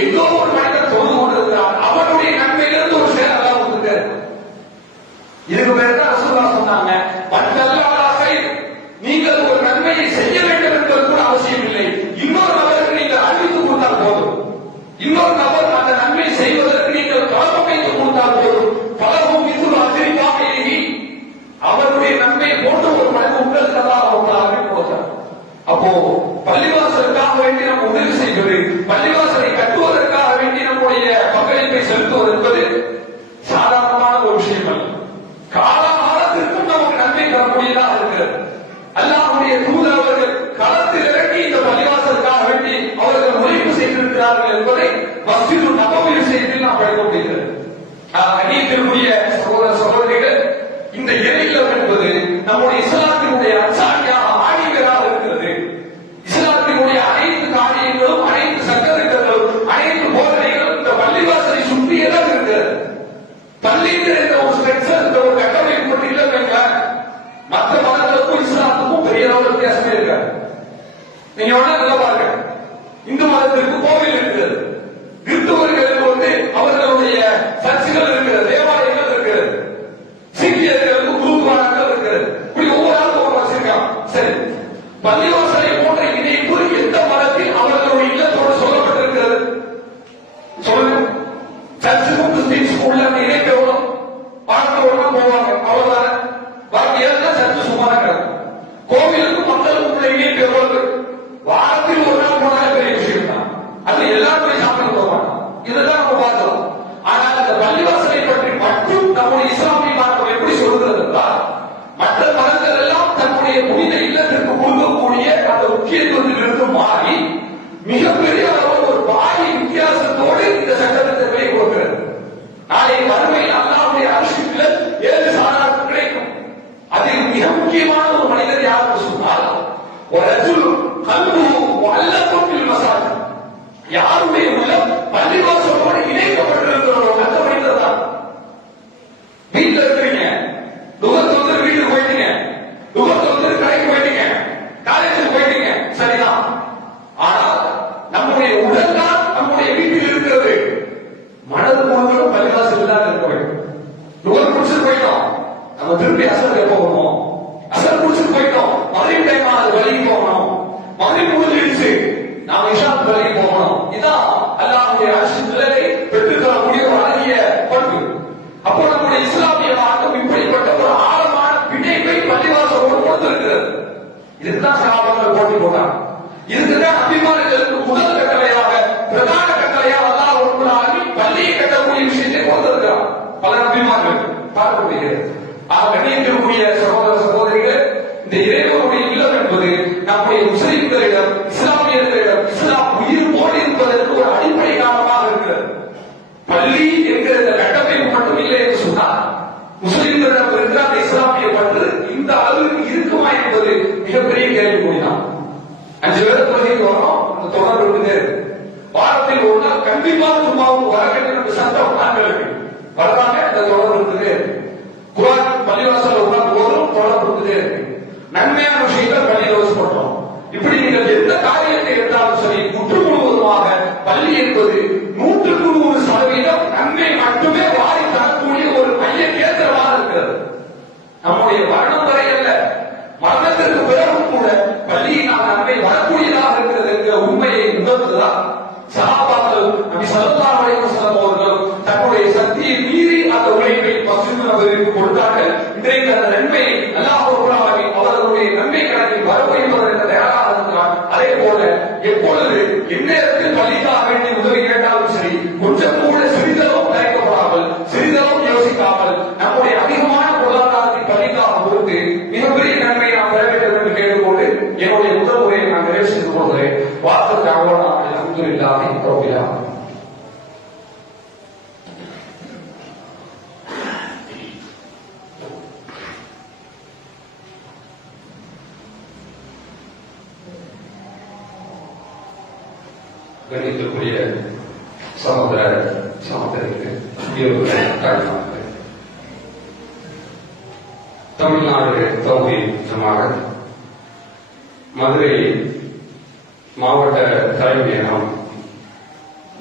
எங்கோ ஒரு மனிதன் தொழுது கொண்டிருக்கிறார், அவனுடைய நன்மையிலிருந்து ஒரு சேர எல்லாம் கொடுத்துருக்காரு. இதுக்கு பேர் தான் ரசூலுல்லாஹ் சொன்னாங்க, பட்டல்லாஹை நீங்கள் ஒரு நன்மையை செய்ய வேண்டும் என்பது கூட அவசியம் இல்லை, இன்னொரு நபருக்கு நீங்கள் அறிவித்து கொடுத்தால் போதும், இன்னொரு நபர் அந்த நன்மை செய்வதற்கு நீங்கள் களம் வைத்து கொடுத்தால் போதும், பலரும் இது அதிரிப்பாக அவருடைய நன்மை போன்ற ஒரு மனிதன் உங்களுக்கு எல்லாம் போதார். அப்போ பள்ளிவாசலுக்காக வேண்டி நம்ம உதவி செய்வது, பள்ளிவாசலை கட்டுவதற்காக வேண்டி நம்முடைய பங்களிப்பை செலுத்துவது என்பது சாதாரணமான ஒரு விஷயம் அல்ல. காலகாலத்திற்கும் நமக்கு நன்மை தரக்கூடியதாக இருக்கிறது. அல்லாஹ்வுடைய தூதர் அவர்கள் களத்தில் இறங்கி இந்த பள்ளிவாசலுக்காக வேண்டி அவர்கள் உழைப்பு செய்திருக்கிறார்கள் என்பதை மஸ்ஜிது நபவி விஷயத்தில் நாம் படிக்க முடிகிறது. கண்ணியத்திற்குரிய சகோதர சகோதரிகள், இந்த இறையிலம் என்பது நம்முடைய இஸ்லாத்தினுடைய அச்சாணியாக ஆணிகளாக இருக்கிறது. இஸ்லாத்தினுடைய அனைத்து காரியங்களும், அனைத்து சட்டத்திட்டங்களும், அனைத்து போதனைகளும் இந்த பள்ளிவாசலை சுற்றியதாக இருக்கிறது. பள்ளிங்கிற ஒரு ஸ்ட்ரக்சர், இந்த ஒரு கட்டமைப்பு மட்டும் இல்லைங்க. மற்ற மதங்களுக்கும் இஸ்லாத்துக்கும் பெரிய அளவு வித்தியாசமே இருக்காது. நீங்க வேணா நல்லா பாருங்க, இந்து மதத்திற்கு கோவில் இருக்கிறது, கிறிஸ்துவர்களுக்கு அவர்களுடைய சர்ச்சுகள் இருக்கிறது, தேவாலயங்கள் இருக்கிறது, சீக்கியர்களுக்கு குருத்வாராக்கள் இருக்கிறது. இப்படி ஒவ்வொரு ஆளுக்கும் ஒரு வச்சிருக்காங்க. சரி, பள்ளிவாசலை போன்ற இணைப்பு எந்த மதத்தில் அவர்களுடைய இல்லத்தோடு சொல்லப்பட்டிருக்கிறது? சொல்லுங்க. சர்ச்சுக்கும் கிறிஸ்டின்ஸுக்கும் உள்ள இணைப்பு எவ்வளவு? பாடத்தோடு போவாங்க, அவ்வளவுதான. பாக்கி எல்லாம் சர்ச்சு சுமாரா கிடக்கும். கோவிலுக்கும் மக்களுக்கும் உள்ள இணைப்பு எவ்வளவு? வாரத்தில் ஒரு நாள் போனாலும் பெரிய விஷயம் தான். அது எல்லாருமே சாப்பிட போவாங்க. இதுதான் நம்ம பார்த்தோம். ஆனால் இந்த பள்ளிவாசலை பற்றி மட்டும் நம்முடைய இஸ்லாமிய மார்க்கம் எப்படி சொல்கிறது என்றால், மற்ற மதங்கள் எல்லாம் தன்னுடைய புனித இல்லத்திற்கு கொடுக்கக்கூடிய அந்த முக்கியத்துவத்திலிருந்து மாறி மிகப்பெரிய அளவில் ஒரு பாதி வித்தியாசத்தோடு இந்த சட்டத்திட்டங்களை கொடுக்கிறது. நாளை வறுமையில் அல்லாஹ்வுடைய அரிசியில் 7 சாராருக்கு கிடைக்கும். அதில் மிக முக்கியமான ஒரு மனிதர் யார் என்று சொன்னால், ஒரு ரஜுல் கல்புஹு முஅல்லகுன் பில் மசாஜித், யாருடைய உள்ளம் பள்ளிவாசலோடு இணைக்கப்பட்டிருக்கிறதோ அந்த மனிதர் தான். வீட்டில் இருக்கிறீங்க, துகத்து வீட்டுக்கு போயிட்டீங்க, துகத்து கடைக்கு போயிட்டீங்க, காலேஜுக்கு போயிட்டீங்க, சரிதான். ஆனால் நம்முடைய உடல் தான் நம்முடைய வீட்டில் இருக்கிறது. மனது முழுவதும் பள்ளிவாசல் தான் இருக்க வேண்டும். துகத்து குடிச்சுட்டு போயிட்டோம், நம்ம திருப்பி அசல் எப்போ போகணும்? அசல் குடிச்சுட்டு போயிட்டோம், மறுபடியும் டைம் அது வழிக்கு போகணும், மறுபடியும் முடிஞ்சிடுச்சு, நாம இஷாத் வழிக்கு போகணும். இதான் அல்லாஹ்வுடைய அரிசியை பெற்றுத் தரக்கூடிய ஒரு அழகிய பண்பு. அப்போ நம்முடைய இஸ்லாமிய மார்க்கம் இப்படிப்பட்ட ஒரு ஆழமான பிணைப்பை பள்ளிவாசலோடு கொடுத்திருக்கிறது. இதுதான் சஹாபாக்கள் போட்டி போட்டாங்க. இதுதான் நபிமார்களுக்கு முதல் கட்டளையாக, பிரதான கட்டளையாக அல்லாஹ் ரப்பல் ஆலமீன் பள்ளியை கட்டக்கூடிய விஷயத்தை கொடுத்திருக்கிறார். பல நபிமார்கள் பார்க்க முடிகிறது. கண்ணியத்திற்குரிய சகோதர சகோதரிகள், இந்த இறைவனுடைய இல்லம் என்பது நம்முடைய முஸ்லிம்களிடம், இஸ்லாமியர்களிடம் இஸ்லாம் உயிர் போல் இருப்பதற்கு ஒரு அடிப்படை காரணமாக இருக்கிறது. பள்ளி என்கிற இந்த கட்டமைப்பு மட்டும் இல்லை என்று சொன்னால், முஸ்லிம்களிடம் இருக்கிற அந்த இஸ்லாமிய பற்று இந்த அளவுக்கு இருக்குமா என்பது மிகப்பெரிய கேள்விக்குறிதான். 5 பேர் தொழிலுக்கு வரோம், அந்த தொடர்பு இருக்குது. வாரத்தில் ஒரு நாள் கண்டிப்பாக சும்மாவும் வர வேண்டும் சட்டம் நாட்களுக்கு வரலாங்க, அந்த தொடர்பு இருக்குது. குர்ஆன் பள்ளிவாசல் உட்கார்ந்து போதும் தொடர்பு இருக்குது. நன்மையான விஷயங்கள் பள்ளியில் யோசி பண்றோம். இப்படி நீங்கள் எந்த காரியத்தை எடுத்தாலும் சரி, முற்று முழுவதுமாக பள்ளி என்பது 100% நன்மை மட்டுமே வாரி தரக்கூடிய ஒரு மைய கேந்திரமாக இருக்கிறது. நம்முடைய மரணம் வரை அல்ல, மரணத்திற்கு பிறகும் கூட பள்ளியினால் நன்மை வரக்கூடியதாக இருக்கிறது என்கிற உண்மையை உணர்ந்துதான் சஹாபாக்கள் நபி ஸல்லல்லாஹு அலைஹி வஸல்லம் அவர்கள் தன்னுடைய சக்தியை மீறி அந்த உழைப்பை மஸ்ஜித் நபவிக்கு கொடுத்தார்கள். இன்றைக்கு அந்த நன்மை அல்லாஹ் ரப்பல் ஆலமீன் அவர்களுடைய நன்மை கணக்கில் வரவைப்பதற்கு தயாராக இருக்கிறார். அதே என்னுடைய முதல் உரையை நான் நிறைவு செய்து கொள்கிறேன். வாசல் தாவனா அல்ஹம்துலில்லாஹி ரப்பில் ஆலமீன். கணிக்கக்கூடிய சகோதரர்களுக்கு தமிழ்நாடு தௌஹீத் ஜமாஅத் மதுரை மாவட்ட தலைமையகம்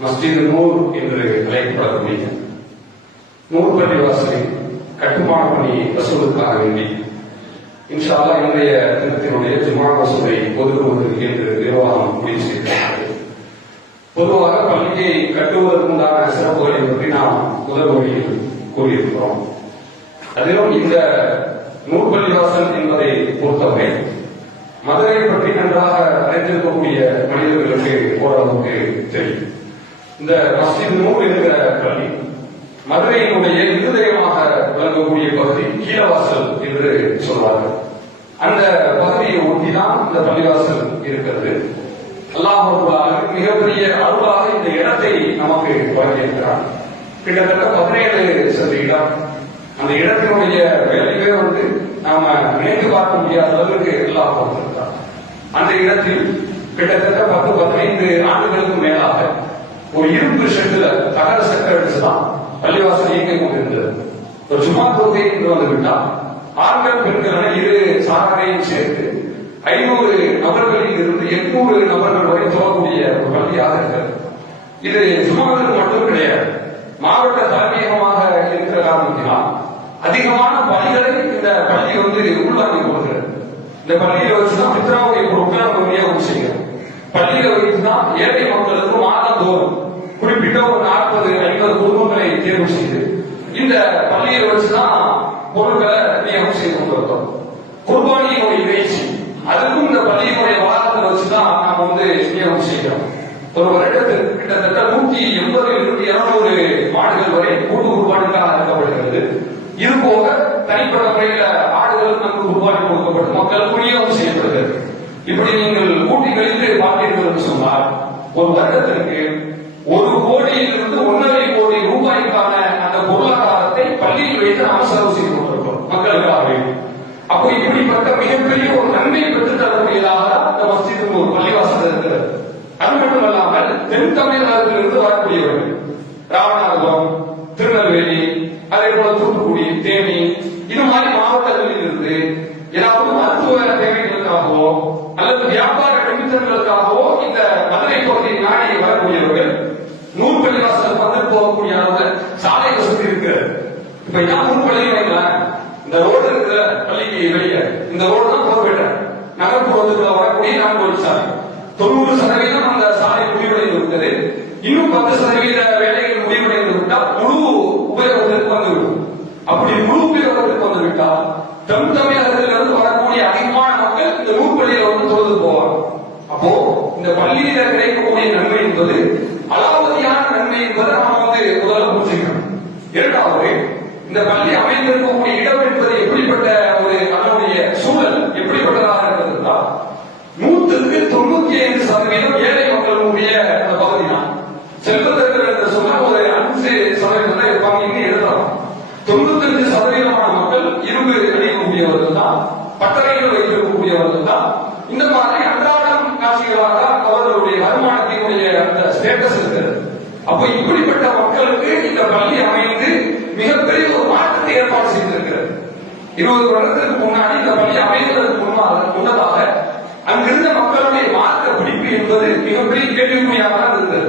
மஸ்ஜித் நூர் என்று அழைக்கப்படக்கூடிய நூர் பள்ளிவாசலின் கட்டுமான பணி வசூலுக்காக வேண்டி இன்ஷா அல்லாஹ் இன்றைய தினத்தினுடைய ஜுமா வசூலை ஒதுக்குவது என்று நிர்வாகம் முடிவு செய்திருக்கிறது. பொதுவாக பள்ளியை கட்டுவதற்குண்டான சிறப்புகளை பற்றி நாம் முதல் வழியில் கூறியிருக்கிறோம். அதிலும் இந்த நூர் பள்ளிவாசல் என்பதை பொறுத்தவரை மதுரை பற்றி நன்றாக அறிந்திருக்கக்கூடிய மனிதர்களுக்கு ஓரளவுக்கு தெரியும். இந்த மஸ்ஜித் நூர் என்கிற பள்ளி மதுரையினுடைய இருதயமாக விளங்கக்கூடிய பகுதி கீழவாசல் என்று சொல்வார்கள். அந்த பகுதியை ஒட்டிதான் இந்த பள்ளிவாசல் இருக்கிறது. அல்லாஹ் மிகப்பெரிய அருளாக இந்த இடத்தை நமக்கு வழங்கியிருக்கிறார். கிட்டத்தட்ட 17 சதுர இடம். அந்த இடத்தினுடைய வேலையே நாம நினைத்து பார்க்க முடியாத அளவுக்கு அல்லாஹ் கொடுத்திருக்கிறார். அந்த இடத்தில் கிட்டத்தட்ட 10-15 ஆண்டுகளுக்கு மேலாக ஒரு இரும்பு ஷெட்டுல தகர சக்கர அடிச்சுதான் பள்ளிவாசல் இயங்கிக் கொண்டிருந்தது. ஒரு ஜுமா தொழுகை என்று வந்துவிட்டால் ஆண்கள் பெண்கள் இரு சாரரையும் சேர்த்து 500 நபர்களில் இருந்து 800 நபர்கள் வரை தோறக்கூடிய ஒரு பள்ளியாக இருக்கிறது. இது ஜுமாவுக்கு மட்டும் கிடையாது, மாவட்ட தலைமையகமாக இருக்கிற காரணத்தினால் அதிகமான பள்ளிகளை இந்த பள்ளி உள்வாங்கி கொடுக்கிறது. இந்த பள்ளியில வச்சுதான் பித்ராவுடைய பொருட்களை நம்ம விநியோகம் செய்கிறோம். பள்ளியில வைத்துதான் ஏழை மக்களுக்கு மாதந்தோறும் குறிப்பிட்ட ஒரு 40-50 குடும்பங்களை தேர்வு செய்து இந்த பள்ளியை வச்சுதான் பொருட்களை விநியோகம் செய்து கொண்டிருக்கிறோம். குர்பானியினுடைய நிகழ்ச்சி அதுக்கும் இந்த பள்ளியினுடைய வளாகத்தை வச்சுதான் நாம விநியோகம் செய்கிறோம். ஒரு வருடத்திற்கு கிட்டத்தட்ட 180-200 மாடுகள் வரை கூட்டு குர்பானுக்காக அழைக்கப்படுகிறது. இது போக தனிப்பட்ட முறையில ஆடுகள் நமக்கு குர்பானி கொடுக்கப்பட்டு மக்களுக்கு விநியோகம் செய்யப்படுகிறது. இப்படி நீங்கள் கூட்டி கழித்து பார்த்தீர்கள் என்று சொன்னால் ஒரு வருடத்திற்கு 1 கோடியிலிருந்து 1.5 கோடி ரூபாய்க்கான அந்த பொருளாதாரத்தை பள்ளியில் வைத்து நாம் செலவு செய்து கொண்டிருக்கிறோம் மக்களுக்காக. அப்போ இப்படிப்பட்ட மிகப்பெரிய ஒரு நன்மையை பெற்றுத் தரக்கூடியதாக இந்த மஸ்ஜித் ஒரு பள்ளிவாசல் இருக்கிறது. அது மட்டுமல்லாமல் தென் தமிழகத்திலிருந்து வரக்கூடியவர்கள் ராமநாதபுரம், திருநெல்வேலி, அதே போல தூத்துக்குடி, தேனி இது மாதிரி மாவட்டங்களில் இருந்து ஏதாவது மருத்துவ தேவைகளுக்காகவோ அல்லது வியாபார நிமித்தங்களுக்காகவோ இந்த மதுரை பகுதியை நாடி வரக்கூடியவர்கள் நூர் பள்ளிவாசல் போகக்கூடிய அளவுல சாலை வசதி இருக்கிறது. இப்ப ஏன் நூர் பள்ளி வைக்கலாம், இந்த ரோடு இருக்கிற பள்ளிக்கு வெளியே இந்த ரோடு தான் போர்வேட்ட நகர்ப்புறத்துக்குள்ள வரக்கூடிய 4 வழிச்சாலை 90% அந்த சாலை முடிவடைந்து விட்டது. இன்னும் 10% வேலைகள் முடிவடைந்து விட்டால் முழு உபயோகத்திற்கு வந்துவிடும். அப்படி முழு உபயோகத்திற்கு வந்துவிட்டால் தென் தமிழகத்திலிருந்து வரக்கூடிய அதிகமான மக்கள் இந்த நூர் பள்ளியில தொழுது போவார். அப்போ இந்த பள்ளியில கிடைக்கக்கூடிய நன்மை என்பது அலாவதியான நன்மை என்பதை நாம முதல்ல புரிஞ்சுக்கணும். இரண்டாவது, இந்த பள்ளி அமைந்திருக்கக்கூடிய இடம் என்பது எப்படிப்பட்ட ஒரு அதனுடைய சூழல் எப்படிப்பட்டதாக இருக்கிறது என்றால் 195% ஏழை மக்களுடைய அந்த பகுதி தான். செல்வதற்கு என்று சொன்னால் ஒரு 5% தான் இருப்பாங்க. இன்னும் எழுதலாம் 95% மக்கள் இரும்பு அணியக்கூடியவர்கள் தான், பட்டறைகள் வைத்திருக்கக்கூடியவர்கள் தான். இந்த மாதிரி அன்றாடம் காட்சிகளாக அவர்களுடைய வருமானத்தினுடைய அந்த ஸ்டேட்டஸ் இருக்கிறது. அப்போ இப்படிப்பட்ட மக்களுக்கு இந்த பள்ளி அமைந்து மிகப்பெரிய ஒரு மாற்றத்தை ஏற்பாடு செய்திருக்கிறது. 20 வருடத்திற்கு முன்னாடி இந்த பள்ளி அமைவதற்கு முன்னதாக அங்கிருந்த மக்களுடைய மார்க்க பிடிப்பு என்பது மிகப்பெரிய கேள்விக்குறியாக இருந்தது.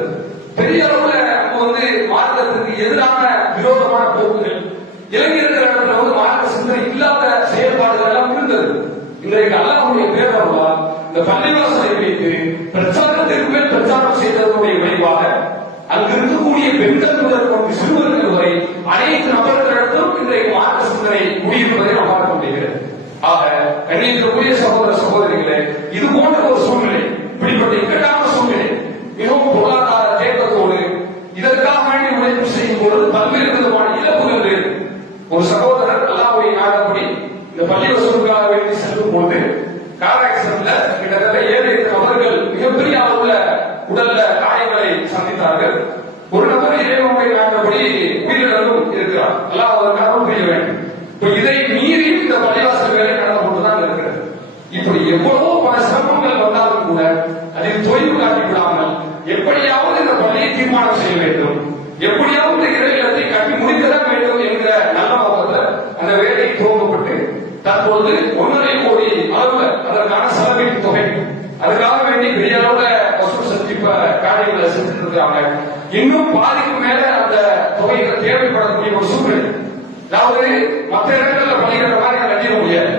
பெரிய அளவுல அங்கு மார்க்கத்திற்கு எதிரான விரோதமான போக்குகள், இளைஞர்கள் மார்க்க சிந்தனை இல்லாத செயல்பாடுகள் எல்லாம் இருந்தது. இன்றைக்கு அல்லாஹ்வுடைய பேரருளால் இந்த பள்ளிவாசலை வைத்து பிரச்சாரத்திற்கு மேல் பிரச்சாரம் செய்ததனுடைய விளைவாக அங்கு இருக்கக்கூடிய பெண்கள் முதல் சிறுவர்கள் வரை அனைத்து நபர்களிடத்திலும் இன்றைக்கு மார்க்க சிந்தனை முடியிருப்பதை நாம் பார்க்க முடிகிறது. ஆக கண்ணியத்திற்குரிய சகோதர சகோதரிகளே, இது போன்ற ஒரு சூழ்நிலை, இப்படிப்பட்ட இக்கட்டான சூழ்நிலை, மிகவும் பொருளாதார தேக்கத்தோடு இதற்காக வேண்டி உழைப்பு செய்யும் பொழுது பல்வேறு விதமான இழப்புகள் வேறு. ஒரு சகோதரர் அல்லாஹ்வுடைய நாடப்படி இந்த பள்ளி வசூலுக்காக வேண்டி செல்லும் போது கார் ஆக்சிடென்ட்ல தொய்வு காட்டி விடாமல் எப்படியாவது இந்த பள்ளியை தீர்மானம் செய்ய வேண்டும், எப்படியாவது இறையிலத்தை கட்டி முடிக்கதான் வேண்டும் என்கிற நல்ல நோக்கத்தில் அந்த வேலை துவங்கப்பட்டு தற்போது 1.5 கோடி அளவுல அதற்கான செலவீட்டு தொகை அதுக்காக வேண்டி பெரிய அளவுல வசூல் செஞ்சு இப்ப காரியங்களை செஞ்சுட்டு இருக்காங்க. இன்னும் பாதிக்கு மேல அந்த தொகைகள் தேவைப்படக்கூடிய ஒரு சூழ்நிலை. அதாவது மற்ற இடங்கள்ல பள்ளிகிற மாதிரி கட்டிட முடியாது.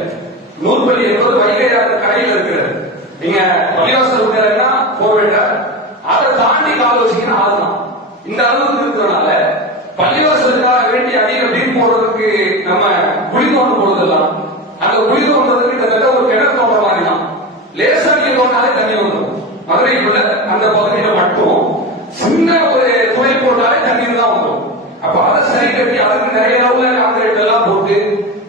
நூல் பள்ளி என்பது வைகை அந்த கரையில் இருக்கிறது. நீங்க பள்ளிவாசல் இருக்கிறதுனா போவேண்டா, அதை தாண்டி கால் வச்சீங்கன்னா ஆகுதான். இந்த அளவுக்கு இருக்கிறதுனால பள்ளிவாசலுக்காக வேண்டி அடியில நீர் போடுறதுக்கு நம்ம குழி தோண்ட போடுறதெல்லாம் அந்த குழி தோன்றதுக்கு கிட்டத்தட்ட ஒரு கிணறு தோன்ற மாதிரி தான். லேசா நீர் தோண்டாலே தண்ணி வந்துடும். மதுரைக்குள்ள அந்த பகுதியில மட்டும் சின்ன ஒரு துணை போட்டாலே தண்ணீர் தான் வந்துடும். அப்ப அதை சரி கட்டி அதுக்கு நிறைய அளவுல கான்கிரீட் எல்லாம் போட்டு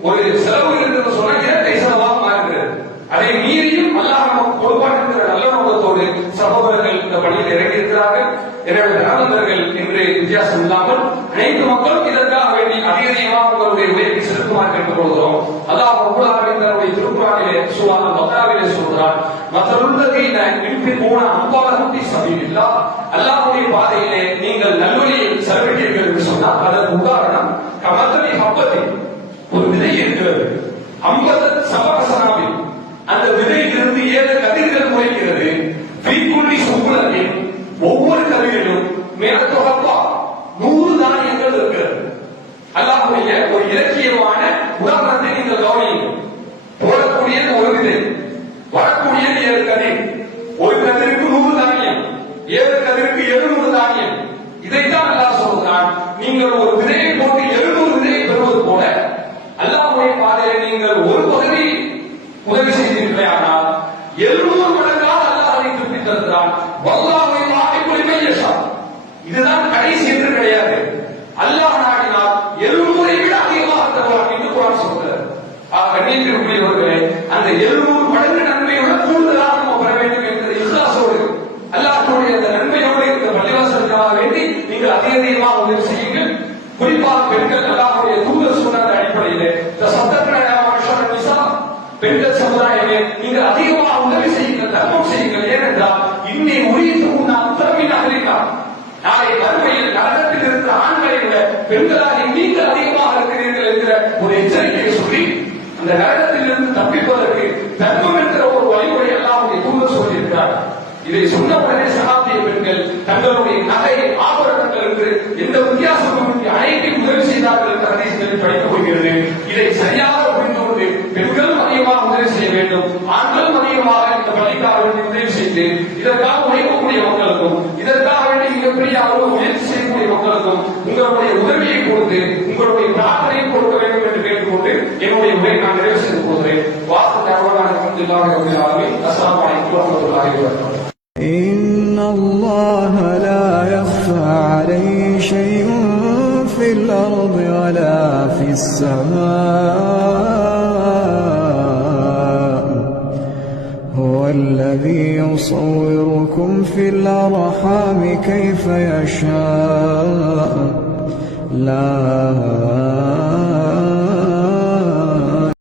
ஒரு செலவு இருக்குன்னு சொன்னா இரட்டை செலவாக மாறுகிறது. அதை மீறியும் அல்லாஹ் நமக்கு கொடுப்பான் என்கிற நல்ல நோக்கத்தோடு சகோதரர்கள் இந்த பணியில் இறங்கி இருக்கிறார்கள். எனவே நலவந்தர்கள் என்று வித்தியாசம் இல்லாமல் அனைத்து மக்களும் இதற்காக வேண்டி அதிகமாக உங்களுடைய உயர்வை செலுத்துமாறு கேட்டுக்கொள்கிறோம். அல்லாஹ் தன்னுடைய திருக்குறானிலே சூரா பக்ராவிலே சொல்கிறார், மற்றொருத்தீன யுன்ஃபிகூன அம்வாலஹும் ஃபீ ஸபீலில்லாஹ், அல்லாஹ்வுடைய பாதையிலே நீங்கள் நல்வழியை செலவிட்டீர்கள் என்று சொன்னால் அதற்கு உதாரணம் கமதலி ஹப்பத்தி, ஒரு விதை இருக்கிறது. 50 சபகசனாவில் அந்த விதையிலிருந்து 7 கதிர்கள் முளைக்கிறது. ஃபீகுல்லி சுபுலத்தின், ஒவ்வொரு கதிரிலும் மேலத்தொகப்பா 100 தானியங்கள் இருக்கிறது. அல்லாஹ்வுடைய ஒரு இலக்கியமான உதாரணத்தை நீங்கள் கவனியுங்கள். போடக்கூடியது ஒரு விதை, வரக்கூடியது 7 கதிர். ஒரு கதிருக்கு 100 தானியம், 7 கதிருக்கு 700 தானியம். இதைத்தான் அல்லாஹ் சொல்கிறான். நீங்கள் ஒரு விதையை போட்டு 700 விதையை பெறுவது போல அல்லாஹ்வுடைய பாதையை நீங்கள் ஒரு பகுதி உதவி செய்தீர்களே ஆனால் 700 மடங்காக அல்லாஹ் அதை திருப்பி தருகிறான். வல்லாஹு யுஹிப்புல் மையஷா, இதுதான் கடைசி என்று கிடையாது. அல்லாஹ் நாடினால் 700 விட அதிகமாக தருவான் என்று குர்ஆன் சொல்கிறது. கண்ணியத்திற்குரியவர்களே, அந்த 700 மடங்கு நன்மையோட கூடுதலாக நம்ம பெற வேண்டும் என்கிற இஹ்லாஸோடு அல்லாஹ்வுடைய அந்த நன்மையோடு இந்த பள்ளிவாசலுக்காக வேண்டி நீங்கள் அதிகமாக உதவி செய்யுங்கள். குறிப்பாக பெண்கள் அல்லாஹ்வுடைய தூதர் சொன்ன அடிப்படையிலே பெண்கள் சமுதாயமே நீங்கள் அதிகமாக உதவி செய்யுங்கள், தர்மம் செய்யுங்கள். ஏனென்றால் இன்னை உயிர் நான் திறமையாக இருக்கிறார். நாளை வறுமையில் நரகத்தில் இருக்கிற ஆண்களை விட பெண்களாக நீங்கள் அதிகமாக இருக்கிறீர்கள் என்கிற ஒரு எச்சரிக்கையை சொல்லி அந்த நரகத்தில் இருந்து தப்பிப்பதற்கு தர்மம் என்கிற ஒரு வழிமுறை அல்லாஹ்வுடைய தூதர் சொல்லியிருக்கிறார். இதை சொன்ன உடனே சகாபிய பெண்கள் தங்களுடைய நகை ஆபரணங்கள் என்று எந்த வித்தியாசமும் அனைத்தையும் உதவி செய்தார்கள் என்ற ஹதீஸ்களில் படித்துக் கொள்கிறது. இதை சரியாக புரிந்து கொண்டு பெண்களும் அதிகமாக உதவி செய்ய வேண்டும், ஆண்களும் அதிகமாக இந்த பள்ளிக்காக வேண்டி உதவி செய்து இதற்காக உழைக்கக்கூடிய மக்களுக்கும் இதற்காக வேண்டி மிகப்பெரிய அளவு முயற்சி செய்யக்கூடிய மக்களுக்கும் உங்களுடைய உதவியை கொடுத்து உங்களுடைய பிரார்த்தனையை கொடுக்க வேண்டும் என்று கேட்டுக்கொண்டு என்னுடைய உரையை நான் நிறைவு செய்து கொள்கிறேன். வாசல் அஸ்ஸலாமு அலைக்கும் வரஹ்மத்துல்லாஹி வபரகாத்துஹு. إن الله لا يخفى عليه شيء في الأرض ولا في السماء هو الذي يصوركم في الأرحام كيف يشاء لا